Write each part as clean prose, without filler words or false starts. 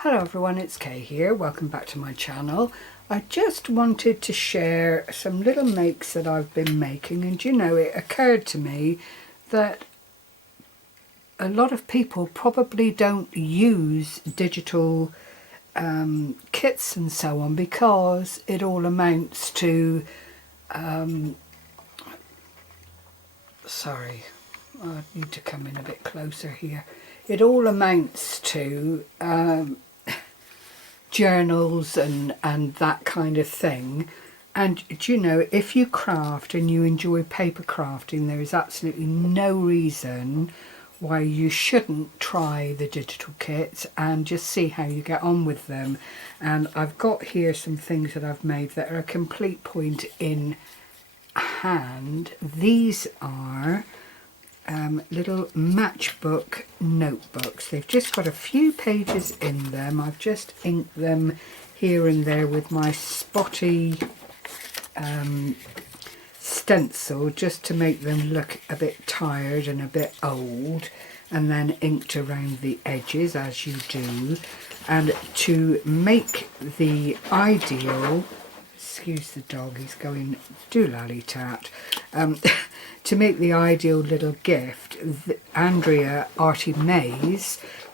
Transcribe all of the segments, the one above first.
Hello everyone, it's Kay here. Welcome back to my channel. I just wanted to share some little makes that I've been making, and you know, it occurred to me that a lot of people probably don't use digital kits and so on because it all amounts to sorry, I need to come in a bit closer here. It all amounts to journals and that kind of thing. And do you know, if you craft and you enjoy paper crafting, there is absolutely no reason why you shouldn't try the digital kits and just see how you get on with them. And I've got here some things that I've made that are a complete point in hand. These are little matchbook notebooks. They've just got a few pages in them. I've just inked them here and there with my spotty stencil just to make them look a bit tired and a bit old, and then inked around the edges as you do. And to make the ideal, excuse the dog, he's going doolally-tat, to make the ideal little gift, Artymaze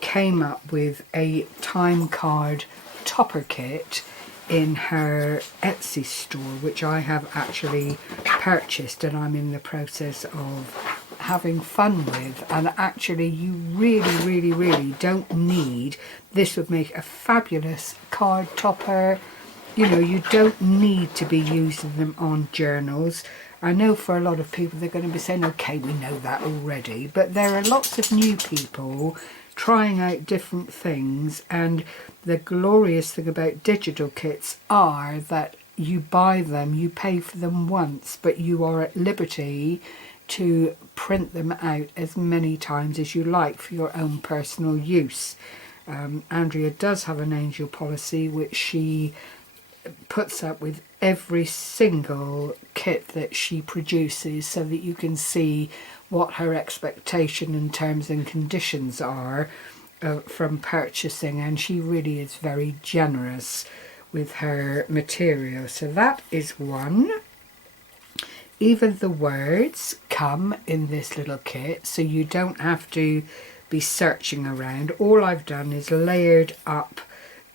came up with a time card topper kit in her Etsy store, which I have actually purchased and I'm in the process of having fun with. And actually you really don't need, this would make a fabulous card topper. You know, you don't need to be using them on journals. I know for a lot of people they're going to be saying, okay, we know that already, but there are lots of new people trying out different things, and the glorious thing about digital kits are that you buy them, you pay for them once, but you are at liberty to print them out as many times as you like for your own personal use. Andrea does have an angel policy which she puts up with every single kit that she produces so that you can see what her expectation and terms and conditions are from purchasing, and she really is very generous with her material. So that is one. Even the words come in this little kit, so you don't have to be searching around. All I've done is layered up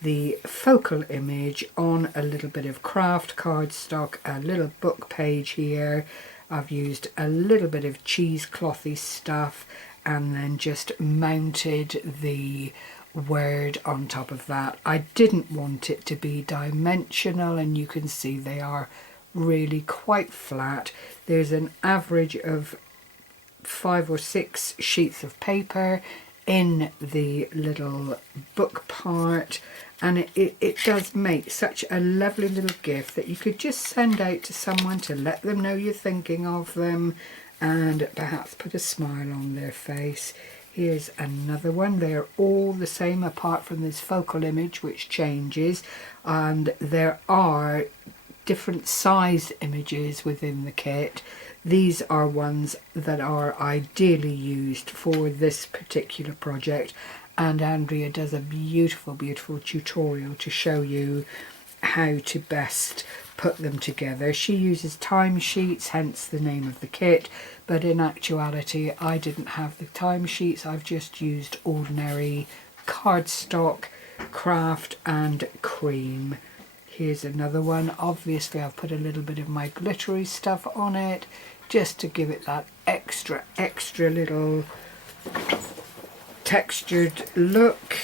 the focal image on a little bit of craft cardstock, a little book page here. I've used a little bit of cheeseclothy stuff and then just mounted the word on top of that. I didn't want it to be dimensional, and you can see they are really quite flat. There's an average of 5 or 6 sheets of paper in the little book part, and it does make such a lovely little gift that you could just send out to someone to let them know you're thinking of them and perhaps put a smile on their face. Here's another one. They're all the same apart from this focal image which changes, and there are different size images within the kit. These are ones that are ideally used for this particular project, and Andrea does a beautiful tutorial to show you how to best put them together. She uses timesheets, hence the name of the kit, but in actuality I didn't have the timesheets. I've just used ordinary cardstock, craft and cream. Here's another one. Obviously I've put a little bit of my glittery stuff on it just to give it that extra little textured look.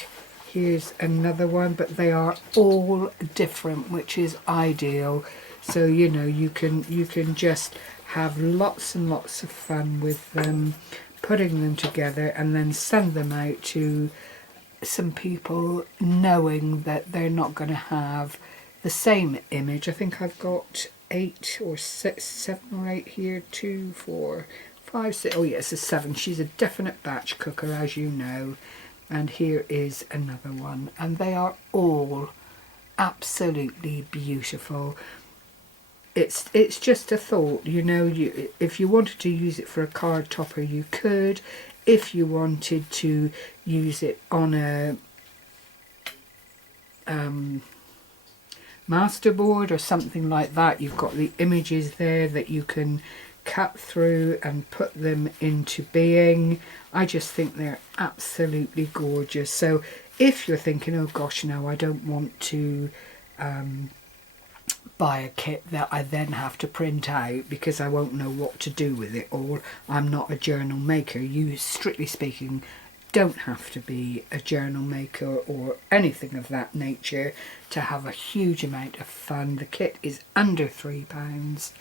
Here's another one, but they are all different, which is ideal. So you know, you can just have lots and lots of fun with them, putting them together, and then send them out to some people knowing that they're not going to have the same image. I think I've got 8 or 6, 7 or 8 here. 2, 4, 5, 6. Oh yes, a 7. She's a definite batch cooker, as you know. And here is another one, and they are all absolutely beautiful. It's just a thought, you know. If you wanted to use it for a card topper, you could. If you wanted to use it on a masterboard or something like that. You've got the images there that you can cut through and put them into being. I just think they're absolutely gorgeous. So if you're thinking, oh gosh, no, I don't want to buy a kit that I then have to print out because I won't know what to do with it, or I'm not a journal maker. You, strictly speaking, don't have to be a journal maker or anything of that nature to have a huge amount of fun. The kit is under £3,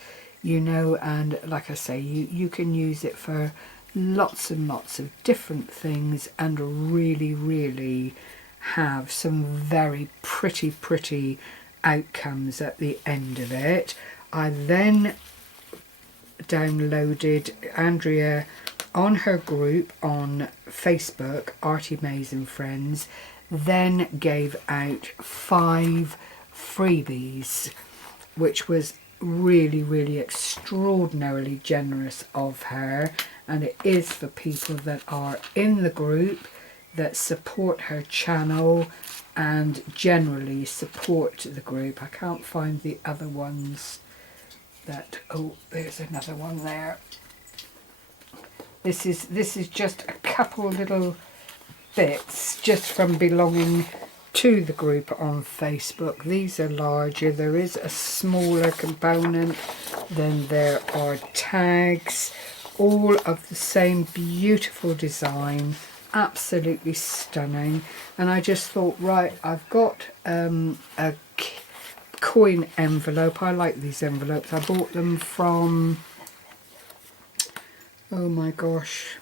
you know, and like I say, you can use it for lots and lots of different things and really have some very pretty outcomes at the end of it. I then downloaded Andrea on her group on Facebook, Artymaze and Friends, then gave out 5 freebies, which was really extraordinarily generous of her, and it is for people that are in the group, that support her channel and generally support the group. I can't find the other ones that, oh, there's another one there. This is just a couple little bits just from belonging to the group on Facebook. These are larger. There is a smaller component. Then there are tags, all of the same beautiful design, absolutely stunning. And I just thought, right, I've got a coin envelope. I like these envelopes. I bought them from, oh my gosh,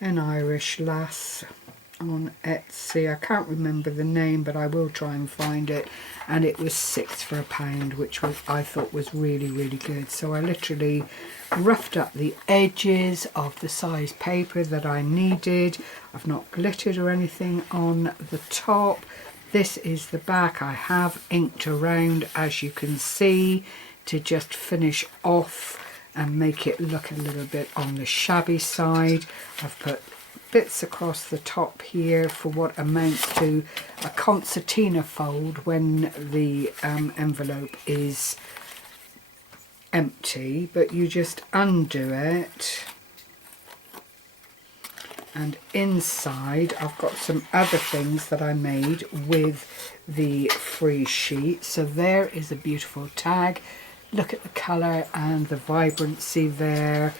an Irish lass on Etsy. I can't remember the name, but I will try and find it. And it was 6 for £1, which was, I thought, was really good. So I literally roughed up the edges of the size paper that I needed. I've not glittered or anything on the top. This is the back. I have inked around, as you can see, to just finish off and make it look a little bit on the shabby side. I've put bits across the top here for what amounts to a concertina fold when the envelope is empty, but you just undo it, and inside I've got some other things that I made with the free sheet. So there is a beautiful tag. Look at the colour and the vibrancy there.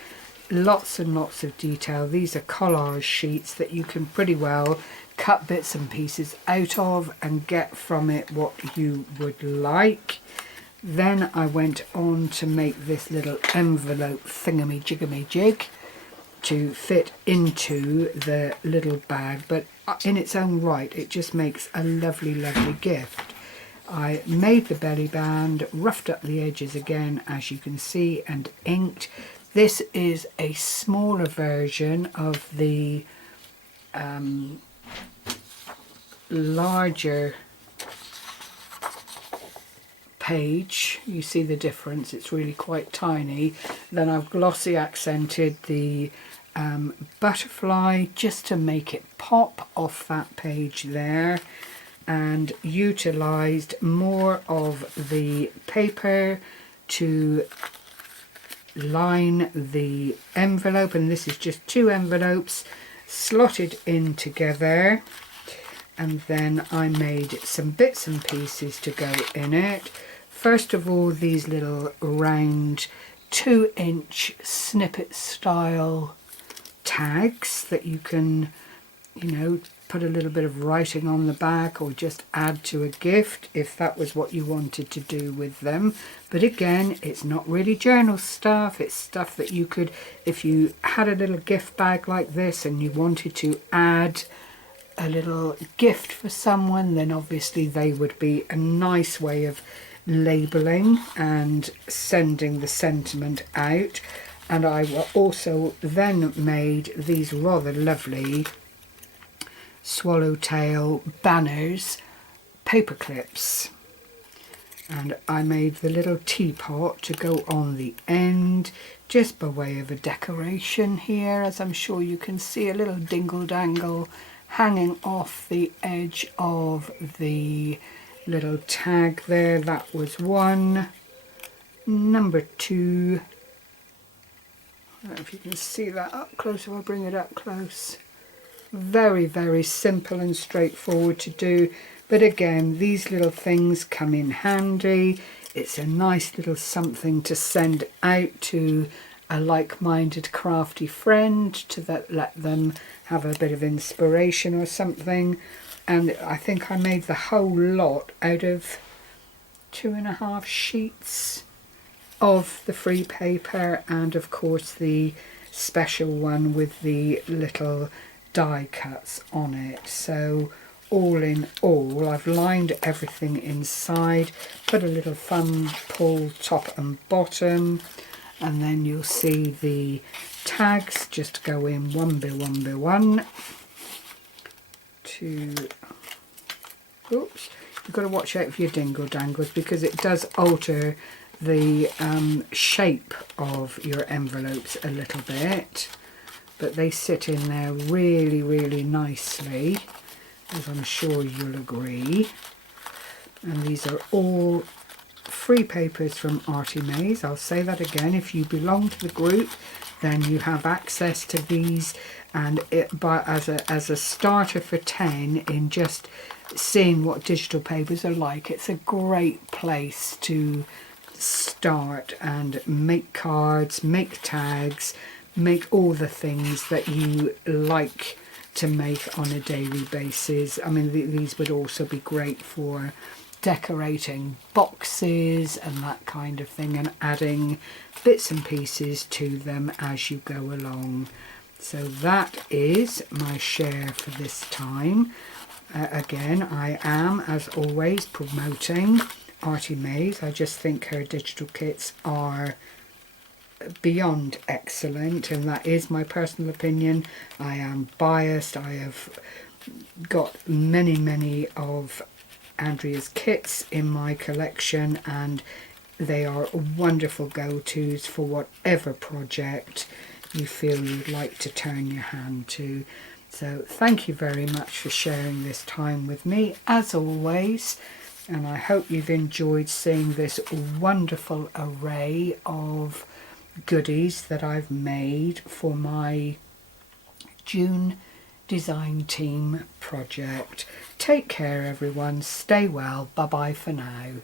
Lots and lots of detail. These are collage sheets that you can pretty well cut bits and pieces out of and get from it what you would like. Then I went on to make this little envelope thingamajiggamajig to fit into the little bag, but in its own right it just makes a lovely gift. I made the belly band, roughed up the edges again, as you can see, and inked. This is a smaller version of the larger page. You see the difference, it's really quite tiny. Then I've glossy accented the butterfly just to make it pop off that page there, and utilised more of the paper to line the envelope, and this is just 2 envelopes slotted in together. And then I made some bits and pieces to go in it. First of all, these little round 2-inch snippet style tags that you can, you know, put a little bit of writing on the back or just add to a gift if that was what you wanted to do with them. But again, it's not really journal stuff. It's stuff that you could, if you had a little gift bag like this and you wanted to add a little gift for someone, then obviously they would be a nice way of labelling and sending the sentiment out. And I also then made these rather lovely Swallowtail banners, Paperclips, and I made the little teapot to go on the end just by way of a decoration here. As I'm sure you can see, a little dingle dangle hanging off the edge of the little tag there. That was one. Number two, I don't know if you can see that up close, if I bring it up close. Very, very simple and straightforward to do, but again, these little things come in handy. It's a nice little something to send out to a like-minded crafty friend to let them have a bit of inspiration or something. And I think I made the whole lot out of 2.5 sheets of the free paper, and of course the special one with the little die cuts on it. So all in all, I've lined everything inside, put a little thumb pull top and bottom, and then you'll see the tags just go in one by one by one. Oops, you've got to watch out for your dingle dangles, because it does alter the shape of your envelopes a little bit, but they sit in there really, really nicely, as I'm sure you'll agree. And these are all free papers from Artymaze. I'll say that again, if you belong to the group, then you have access to these, and as a starter for 10 in just seeing what digital papers are like, it's a great place to start and make cards, make tags, make all the things that you like to make on a daily basis. I mean, these would also be great for decorating boxes and that kind of thing, and adding bits and pieces to them as you go along. So that is my share for this time. Again, I am, as always, promoting Artymaze. I just think her digital kits are beyond excellent, and that is my personal opinion. I am biased. I have got many of Andrea's kits in my collection, and they are wonderful go-tos for whatever project you feel you'd like to turn your hand to. So thank you very much for sharing this time with me, as always, and I hope you've enjoyed seeing this wonderful array of goodies that I've made for my June design team project. Take care everyone, stay well, bye bye for now.